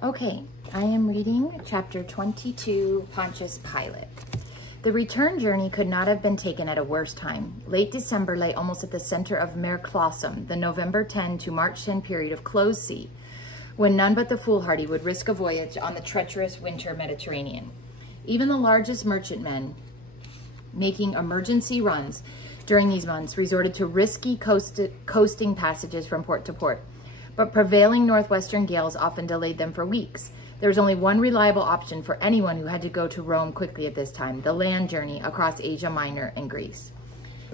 Okay, I am reading chapter 22, Pontius Pilate. The return journey could not have been taken at a worse time. Late December lay almost at the center of Mare Clausum, the November 10 to March 10 period of close sea, when none but the foolhardy would risk a voyage on the treacherous winter Mediterranean. Even the largest merchantmen, making emergency runs during these months, resorted to risky coasting passages from port to port. But prevailing northwestern gales often delayed them for weeks. There was only one reliable option for anyone who had to go to Rome quickly at this time: the land journey across Asia Minor and Greece.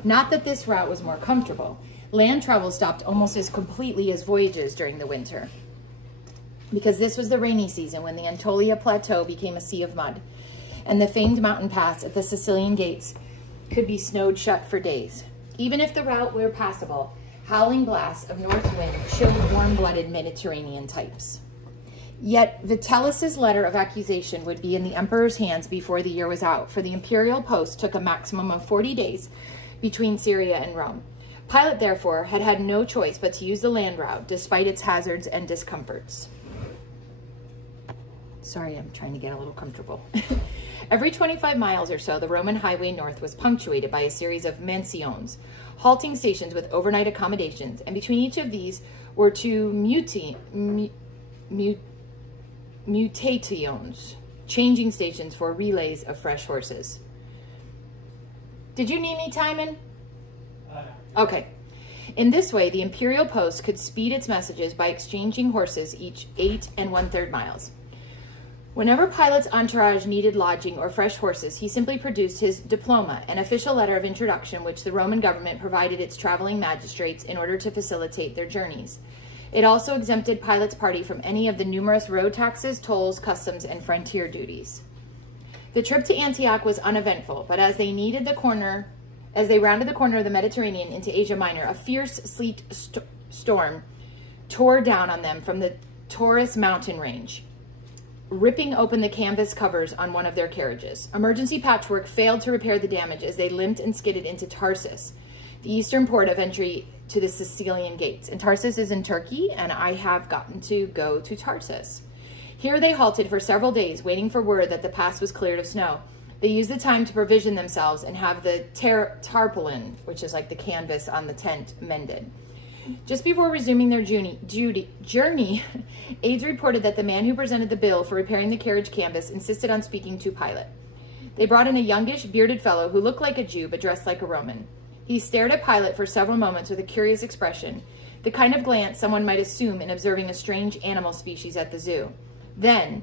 Not that this route was more comfortable. Land travel stopped almost as completely as voyages during the winter, because this was the rainy season when the Antolia Plateau became a sea of mud, and the famed mountain pass at the Sicilian gates could be snowed shut for days. Even if the route were passable, howling blasts of north wind chilled warm-blooded Mediterranean types. Yet Vitellus's letter of accusation would be in the emperor's hands before the year was out, for the imperial post took a maximum of 40 days between Syria and Rome. Pilate, therefore, had had no choice but to use the land route, despite its hazards and discomforts. Sorry, I'm trying to get a little comfortable. Every 25 miles or so, the Roman highway north was punctuated by a series of mansiones, halting stations with overnight accommodations, and between each of these were two mutations, changing stations for relays of fresh horses. Did you need me, Timon? Okay. In this way, the imperial post could speed its messages by exchanging horses each 8 1/3 miles. Whenever Pilate's entourage needed lodging or fresh horses, he simply produced his diploma, an official letter of introduction which the Roman government provided its traveling magistrates in order to facilitate their journeys. It also exempted Pilate's party from any of the numerous road taxes, tolls, customs, and frontier duties. The trip to Antioch was uneventful, but as they rounded the corner of the Mediterranean into Asia Minor, a fierce sleet storm tore down on them from the Taurus mountain range, ripping open the canvas covers on one of their carriages. Emergency patchwork failed to repair the damage as they limped and skidded into Tarsus, the eastern port of entry to the Sicilian gates. And Tarsus is in Turkey, and I have gotten to go to Tarsus. Here they halted for several days, waiting for word that the pass was cleared of snow. They used the time to provision themselves and have the tarpaulin, which is like the canvas on the tent, mended. Just before resuming their journey, aides reported that the man who presented the bill for repairing the carriage canvas insisted on speaking to Pilate. They brought in a youngish, bearded fellow who looked like a Jew but dressed like a Roman. He stared at Pilate for several moments with a curious expression, the kind of glance someone might assume in observing a strange animal species at the zoo. Then,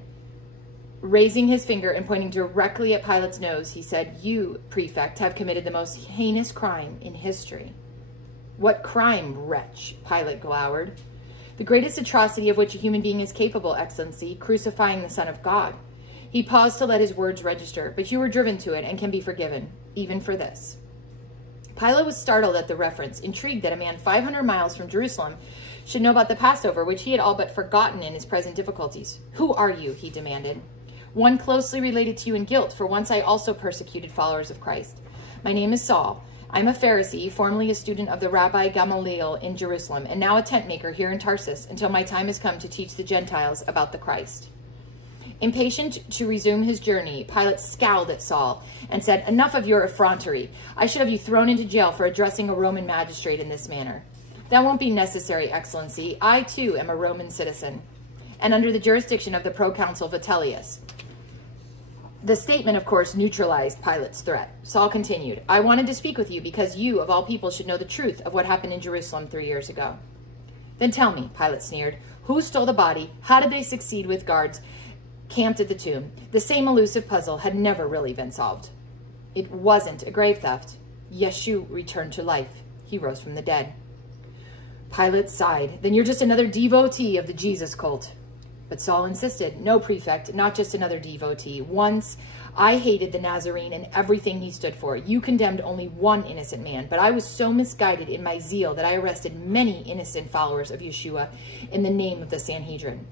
raising his finger and pointing directly at Pilate's nose, he said, "You, prefect, have committed the most heinous crime in history." "What crime, wretch?" Pilate glowered. "The greatest atrocity of which a human being is capable, Excellency, crucifying the Son of God." He paused to let his words register, but you were driven to it and can be forgiven, even for this. Pilate was startled at the reference, intrigued that a man 500 miles from Jerusalem should know about the Passover, which he had all but forgotten in his present difficulties. "Who are you?" he demanded. "One closely related to you in guilt, for once I also persecuted followers of Christ. My name is Saul. I'm a Pharisee, formerly a student of the Rabbi Gamaliel in Jerusalem, and now a tent maker here in Tarsus, until my time has come to teach the Gentiles about the Christ." Impatient to resume his journey, Pilate scowled at Saul and said, "Enough of your effrontery. I should have you thrown into jail for addressing a Roman magistrate in this manner." "That won't be necessary, Excellency. I, too, am a Roman citizen, and under the jurisdiction of the proconsul Vitellius." The statement, of course, neutralized Pilate's threat. Saul continued, "I wanted to speak with you because you, of all people, should know the truth of what happened in Jerusalem 3 years ago." "Then tell me," Pilate sneered, "who stole the body? How did they succeed with guards camped at the tomb?" The same elusive puzzle had never really been solved. "It wasn't a grave theft. Yeshua returned to life. He rose from the dead." Pilate sighed. "Then you're just another devotee of the Jesus cult." But Saul insisted, "No, prefect, not just another devotee. Once I hated the Nazarene and everything he stood for. You condemned only one innocent man, but I was so misguided in my zeal that I arrested many innocent followers of Yeshua in the name of the Sanhedrin."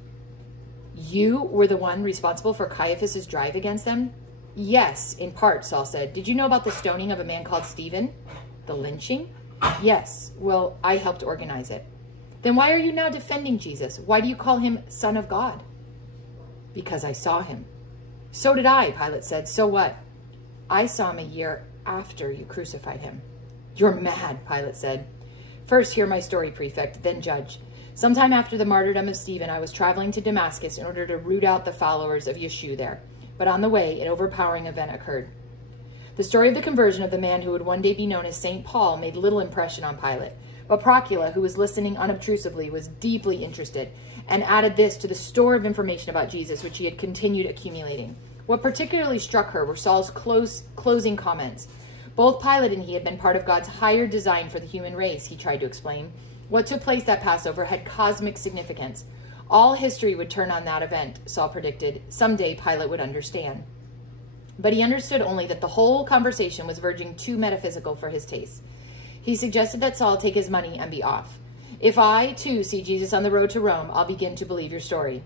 "You were the one responsible for Caiaphas's drive against them?" "Yes, in part," Saul said. "Did you know about the stoning of a man called Stephen? The lynching?" "Yes. Well, I helped organize it." Then why are you now defending Jesus? Why do you call him Son of God? Because I saw him. So did I, Pilate said. So what? I saw him a year after you crucified him. You're mad, Pilate said. First, hear my story, prefect, then judge. Sometime after the martyrdom of Stephen, I was traveling to Damascus in order to root out the followers of Yeshua there. But on the way, an overpowering event occurred. The story of the conversion of the man who would one day be known as St. Paul made little impression on Pilate. But Procula, who was listening unobtrusively, was deeply interested and added this to the store of information about Jesus, which he had continued accumulating. What particularly struck her were Saul's closing comments. Both Pilate and he had been part of God's higher design for the human race, he tried to explain. What took place that Passover had cosmic significance. All history would turn on that event, Saul predicted. Someday Pilate would understand. But he understood only that the whole conversation was verging too metaphysical for his taste. He suggested that Saul take his money and be off. If I, too, see Jesus on the road to Rome, I'll begin to believe your story.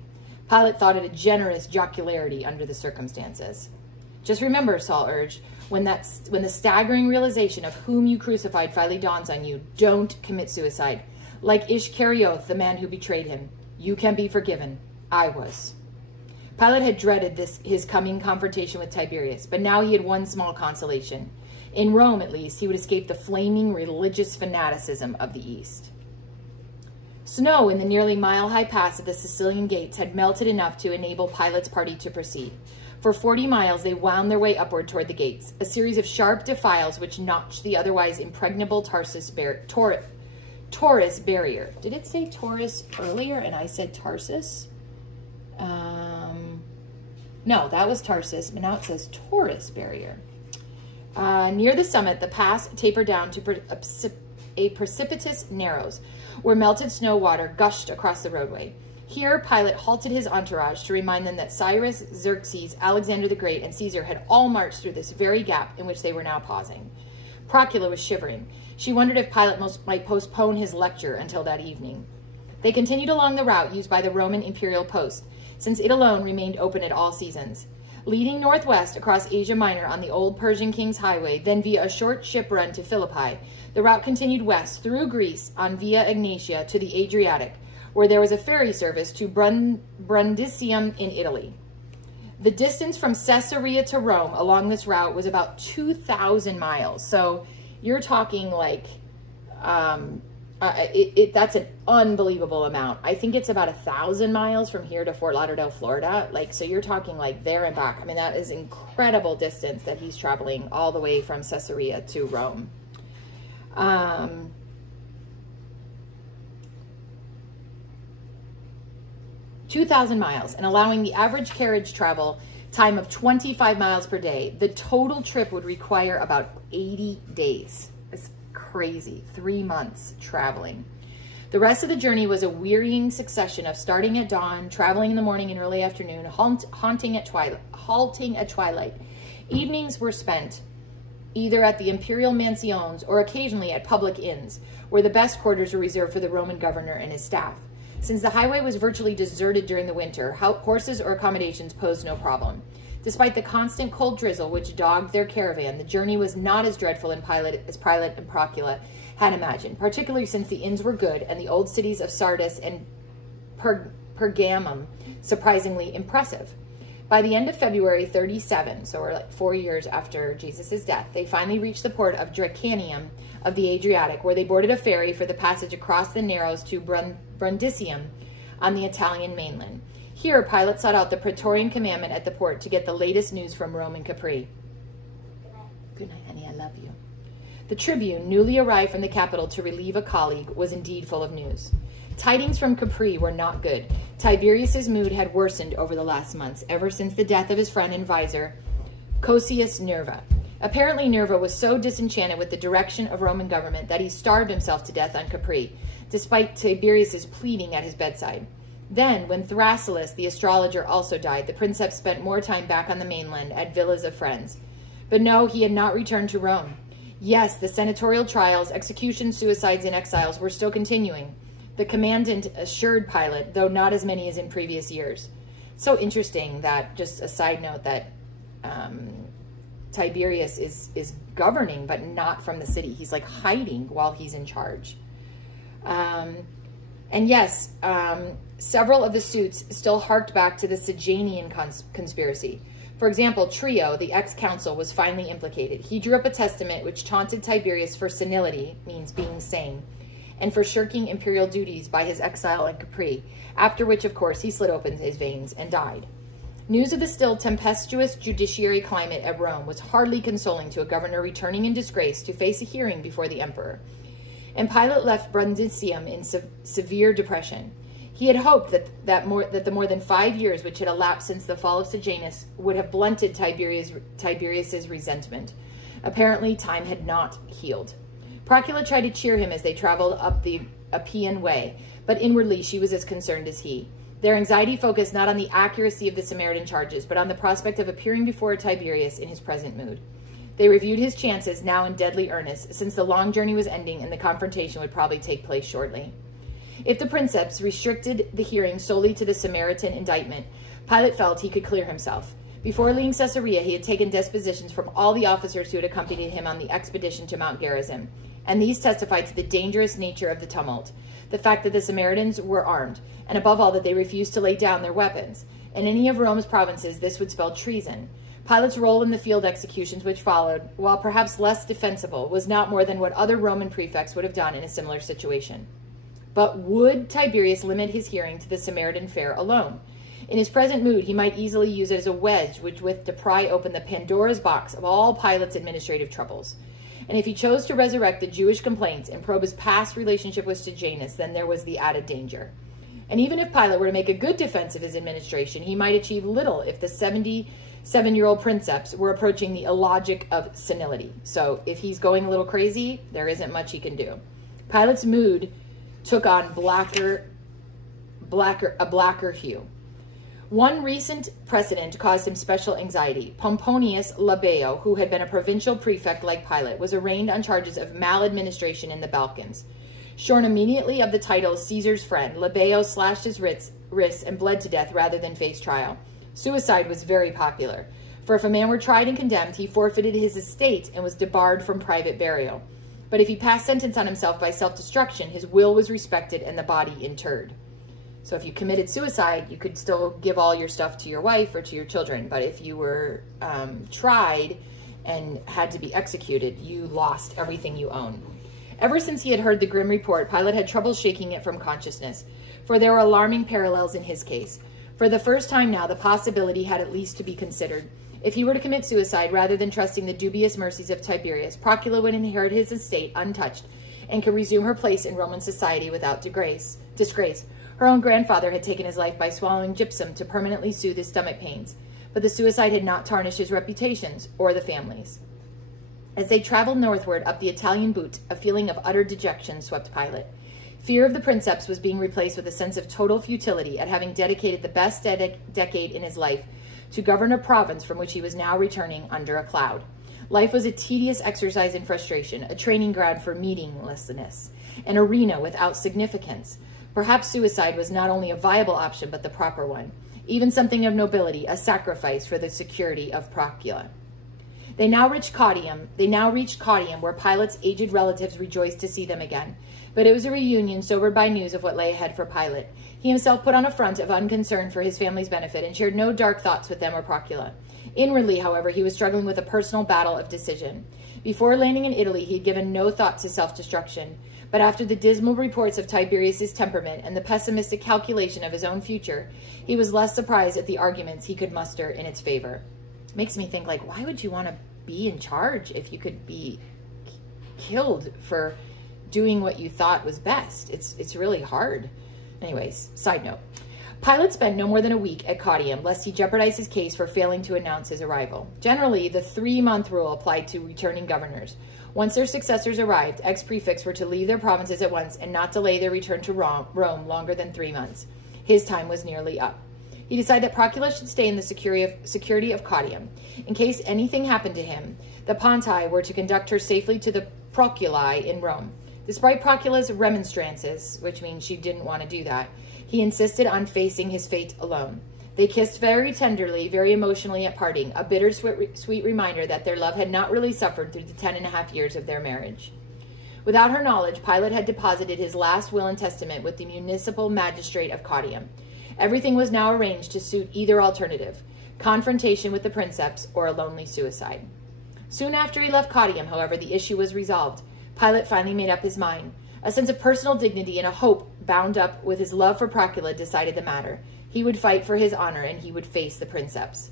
Pilate thought it a generous jocularity under the circumstances. Just remember, Saul urged, when the staggering realization of whom you crucified finally dawns on you, don't commit suicide. Like Ishkarioth, the man who betrayed him. You can be forgiven. I was. Pilate had dreaded his coming confrontation with Tiberius, but now he had one small consolation. In Rome, at least, he would escape the flaming religious fanaticism of the East. Snow in the nearly mile-high pass of the Sicilian gates had melted enough to enable Pilate's party to proceed. For 40 miles, they wound their way upward toward the gates, a series of sharp defiles which notched the otherwise impregnable Taurus barrier. Did it say Taurus earlier and I said Tarsus? No, that was Tarsus, but now it says Taurus barrier. Near the summit, the pass tapered down to a precipitous narrows, where melted snow water gushed across the roadway. Here, Pilate halted his entourage to remind them that Cyrus, Xerxes, Alexander the Great, and Caesar had all marched through this very gap in which they were now pausing. Procula was shivering. She wondered if Pilate might postpone his lecture until that evening. They continued along the route used by the Roman imperial post, since it alone remained open at all seasons. Leading northwest across Asia Minor on the old Persian King's Highway, then via a short ship run to Philippi, the route continued west through Greece on Via Egnatia to the Adriatic, where there was a ferry service to Brundisium in Italy. The distance from Caesarea to Rome along this route was about 2,000 miles. So you're talking like, that's an unbelievable amount. I think it's about 1,000 miles from here to Fort Lauderdale, Florida. So you're talking like there and back. I mean, that is incredible distance that he's traveling all the way from Caesarea to Rome. 2,000 miles, and allowing the average carriage travel time of 25 miles per day, the total trip would require about 80 days. It's crazy. 3 months traveling. The rest of the journey was a wearying succession of starting at dawn, traveling in the morning and early afternoon, halting at twilight. Evenings were spent either at the imperial mansions or occasionally at public inns, where the best quarters were reserved for the Roman governor and his staff. Since the highway was virtually deserted during the winter, horses or accommodations posed no problem. Despite the constant cold drizzle which dogged their caravan, the journey was not as dreadful as Pilate and Procula had imagined, particularly since the inns were good and the old cities of Sardis and Pergamum surprisingly impressive. By the end of February 37, so we're like 4 years after Jesus' death, they finally reached the port of Dracanium of the Adriatic, where they boarded a ferry for the passage across the Narrows to Brundisium on the Italian mainland. Here, Pilate sought out the Praetorian commandment at the port to get the latest news from Rome and Capri. Good night, honey. I love you. The tribune, newly arrived from the capital to relieve a colleague, was indeed full of news. Tidings from Capri were not good. Tiberius's mood had worsened over the last months, ever since the death of his friend and visor, Cosius Nerva. Apparently, Nerva was so disenchanted with the direction of Roman government that he starved himself to death on Capri, despite Tiberius's pleading at his bedside. Then, when Thrasyllus, the astrologer, also died, the princeps spent more time back on the mainland at villas of friends. But no, he had not returned to Rome. Yes, the senatorial trials, executions, suicides, and exiles were still continuing. The commandant assured Pilate, though not as many as in previous years. So interesting that, just a side note, that Tiberius is governing, but not from the city. He's like hiding while he's in charge. And yes, Several of the suits still harked back to the Sejannian conspiracy. For example, Trio, the ex-consul, was finally implicated. He drew up a testament which taunted Tiberius for senility, means being sane, and for shirking imperial duties by his exile in Capri, after which, of course, he slit open his veins and died. News of the still tempestuous judiciary climate at Rome was hardly consoling to a governor returning in disgrace to face a hearing before the emperor. And Pilate left Brundisium in severe depression. He had hoped that the more than 5 years which had elapsed since the fall of Sejanus would have blunted Tiberius's resentment. Apparently, time had not healed. Procula tried to cheer him as they traveled up the Appian Way, but inwardly she was as concerned as he. Their anxiety focused not on the accuracy of the Samaritan charges, but on the prospect of appearing before Tiberius in his present mood. They reviewed his chances, now in deadly earnest, since the long journey was ending and the confrontation would probably take place shortly. If the princeps restricted the hearing solely to the Samaritan indictment, Pilate felt he could clear himself. Before leaving Caesarea, he had taken depositions from all the officers who had accompanied him on the expedition to Mount Gerizim, and these testified to the dangerous nature of the tumult, the fact that the Samaritans were armed, and above all that they refused to lay down their weapons. In any of Rome's provinces, this would spell treason. Pilate's role in the field executions which followed, while perhaps less defensible, was not more than what other Roman prefects would have done in a similar situation. But would Tiberius limit his hearing to the Samaritan affair alone? In his present mood, he might easily use it as a wedge with to pry open the Pandora's box of all Pilate's administrative troubles. And if he chose to resurrect the Jewish complaints and probe his past relationship with Sejanus, then there was the added danger. And even if Pilate were to make a good defense of his administration, he might achieve little if the 77-year-old princeps were approaching the illogic of senility. So if he's going a little crazy, there isn't much he can do. Pilate's mood took on a blacker hue. One recent precedent caused him special anxiety. Pontius Labeo, who had been a provincial prefect like Pilate, was arraigned on charges of maladministration in the Balkans. Shorn immediately of the title Caesar's friend, Labeo slashed his wrists and bled to death rather than face trial. Suicide was very popular, for if a man were tried and condemned, he forfeited his estate and was debarred from private burial. But if he passed sentence on himself by self-destruction, his will was respected and the body interred. So if you committed suicide, you could still give all your stuff to your wife or to your children. But if you were tried and had to be executed, you lost everything you own. Ever since he had heard the grim report, Pilate had trouble shaking it from consciousness, for there were alarming parallels in his case. For the first time now, the possibility had at least to be considered. If he were to commit suicide rather than trusting the dubious mercies of Tiberius, Procula would inherit his estate untouched and could resume her place in Roman society without disgrace. Her own grandfather had taken his life by swallowing gypsum to permanently soothe his stomach pains, but the suicide had not tarnished his reputations or the family's. As they traveled northward up the Italian boot, a feeling of utter dejection swept Pilate. Fear of the princeps was being replaced with a sense of total futility at having dedicated the best decade in his life to govern a province from which he was now returning under a cloud. Life was a tedious exercise in frustration, a training ground for meaninglessness, an arena without significance. Perhaps suicide was not only a viable option, but the proper one. Even something of nobility, a sacrifice for the security of Procula. They now reached Caudium, where Pilate's aged relatives rejoiced to see them again. But it was a reunion sobered by news of what lay ahead for Pilate. He himself put on a front of unconcern for his family's benefit and shared no dark thoughts with them or Procula. Inwardly, however, he was struggling with a personal battle of decision. Before landing in Italy, he had given no thought to self-destruction. But after the dismal reports of Tiberius's temperament and the pessimistic calculation of his own future, he was less surprised at the arguments he could muster in its favor. Makes me think, like, why would you want to be in charge if you could be killed for doing what you thought was best? It's really hard. Anyways, side note. Pilate spent no more than a week at Caudium, lest he jeopardize his case for failing to announce his arrival. Generally, the 3-month rule applied to returning governors. Once their successors arrived, ex-prefects were to leave their provinces at once and not delay their return to Rome longer than 3 months. His time was nearly up. He decided that Procula should stay in the security of Caudium. In case anything happened to him, the Ponti were to conduct her safely to the Proculi in Rome. Despite Procula's remonstrances, which means she didn't want to do that, he insisted on facing his fate alone. They kissed very tenderly, very emotionally at parting, a bittersweet reminder that their love had not really suffered through the 10.5 years of their marriage. Without her knowledge, Pilate had deposited his last will and testament with the municipal magistrate of Caudium. Everything was now arranged to suit either alternative, confrontation with the princeps or a lonely suicide. Soon after he left Caudium, however, the issue was resolved. Pilate finally made up his mind. A sense of personal dignity and a hope bound up with his love for Procula decided the matter. He would fight for his honor, and he would face the princeps.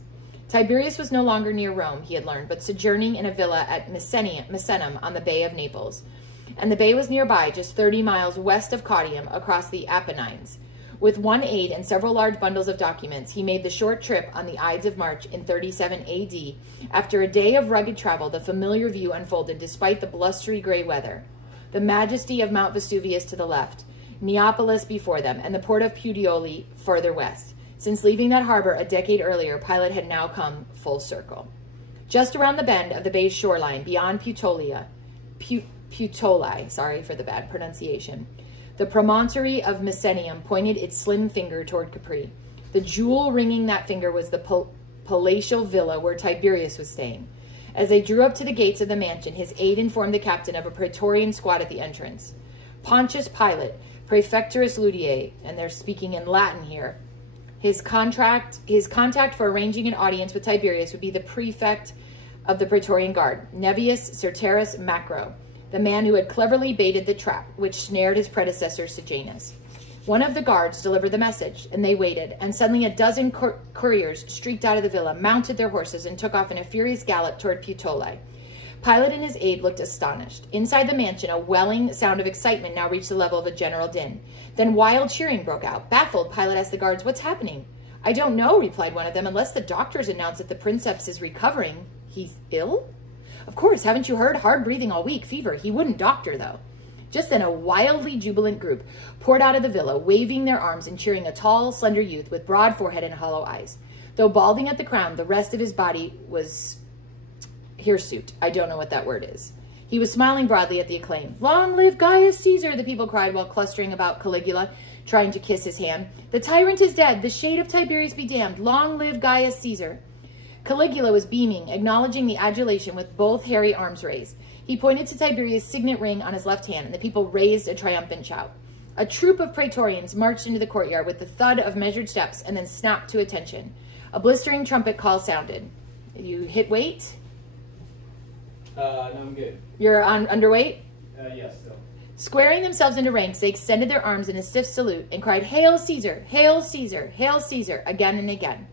Tiberius was no longer near Rome, he had learned, but sojourning in a villa at Misenum on the Bay of Naples. And the bay was nearby, just 30 miles west of Caudium, across the Apennines. With one aide and several large bundles of documents, he made the short trip on the Ides of March in 37 A.D. After a day of rugged travel, the familiar view unfolded despite the blustery gray weather. The majesty of Mount Vesuvius to the left, Neapolis before them, and the port of Puteoli further west. Since leaving that harbor a decade earlier, Pilate had now come full circle. Just around the bend of the bay's shoreline, beyond Puteoli, sorry for the bad pronunciation, the promontory of Misenum pointed its slim finger toward Capri. The jewel ringing that finger was the palatial villa where Tiberius was staying. As they drew up to the gates of the mansion, his aide informed the captain of a Praetorian squad at the entrance. Pontius Pilate, Praefecturus Ludiae, and they're speaking in Latin here. His contact for arranging an audience with Tiberius would be the prefect of the Praetorian Guard, Nevius Certerus Macro, the man who had cleverly baited the trap which snared his predecessor Sejanus. One of the guards delivered the message, and they waited, and suddenly a dozen couriers streaked out of the villa, mounted their horses, and took off in a furious gallop toward Puteoli. Pilate and his aide looked astonished. Inside the mansion, a welling sound of excitement now reached the level of a general din. Then wild cheering broke out. Baffled, Pilate asked the guards, "What's happening?" "I don't know," replied one of them, "unless the doctors announce that the princeps is recovering." "He's ill?" "Of course, haven't you heard? Hard breathing all week, fever. He wouldn't doctor, though." Just then a wildly jubilant group poured out of the villa, waving their arms and cheering a tall, slender youth with broad forehead and hollow eyes. Though balding at the crown, the rest of his body was hirsute. I don't know what that word is. He was smiling broadly at the acclaim. "Long live Gaius Caesar," the people cried while clustering about Caligula, trying to kiss his hand. "The tyrant is dead. The shade of Tiberius be damned. Long live Gaius Caesar." Caligula was beaming, acknowledging the adulation with both hairy arms raised. He pointed to Tiberius' signet ring on his left hand, and the people raised a triumphant shout. A troop of Praetorians marched into the courtyard with the thud of measured steps and then snapped to attention. A blistering trumpet call sounded. "You hit weight?" No, I'm good. "You're underweight?" Yes, so. Squaring themselves into ranks, they extended their arms in a stiff salute and cried, "Hail Caesar! Hail Caesar! Hail Caesar!" again and again.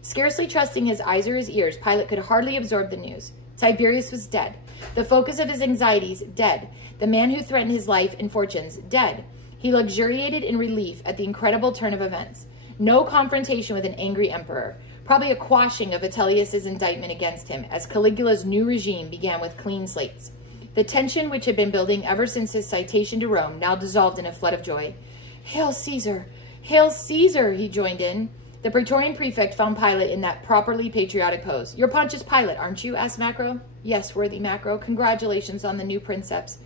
Scarcely trusting his eyes or his ears, Pilate could hardly absorb the news. Tiberius was dead. The focus of his anxieties, dead. The man who threatened his life and fortunes, dead. He luxuriated in relief at the incredible turn of events. No confrontation with an angry emperor. Probably a quashing of Vitellius's indictment against him, as Caligula's new regime began with clean slates. The tension which had been building ever since his citation to Rome now dissolved in a flood of joy. "Hail Caesar! Hail Caesar!" he joined in. The Praetorian prefect found Pilate in that properly patriotic pose. "You're Pontius Pilate, aren't you?" asked Macro. "Yes, worthy Macro. Congratulations on the new princeps.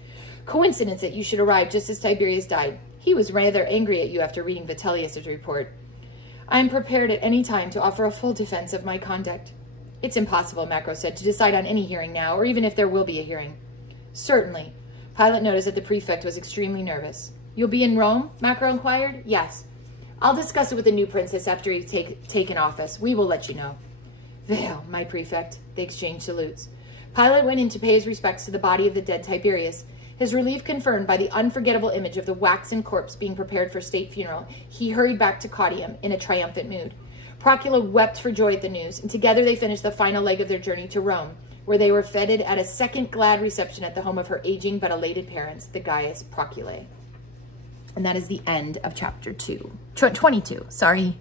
Coincidence that you should arrive just as Tiberius died. He was rather angry at you after reading Vitellius's report." "I am prepared at any time to offer a full defense of my conduct." "It's impossible," Macro said, "to decide on any hearing now, or even if there will be a hearing." "Certainly." Pilate noticed that the prefect was extremely nervous. "You'll be in Rome?" Macro inquired. "Yes. I'll discuss it with the new princess after he's taken office. We will let you know." "Veil, my prefect." They exchanged salutes. Pilate went in to pay his respects to the body of the dead Tiberius. His relief confirmed by the unforgettable image of the waxen corpse being prepared for state funeral, he hurried back to Caudium in a triumphant mood. Procula wept for joy at the news, and together they finished the final leg of their journey to Rome, where they were feted at a second glad reception at the home of her aging but elated parents, the Gaius Proculae. And that is the end of chapter 22. Sorry.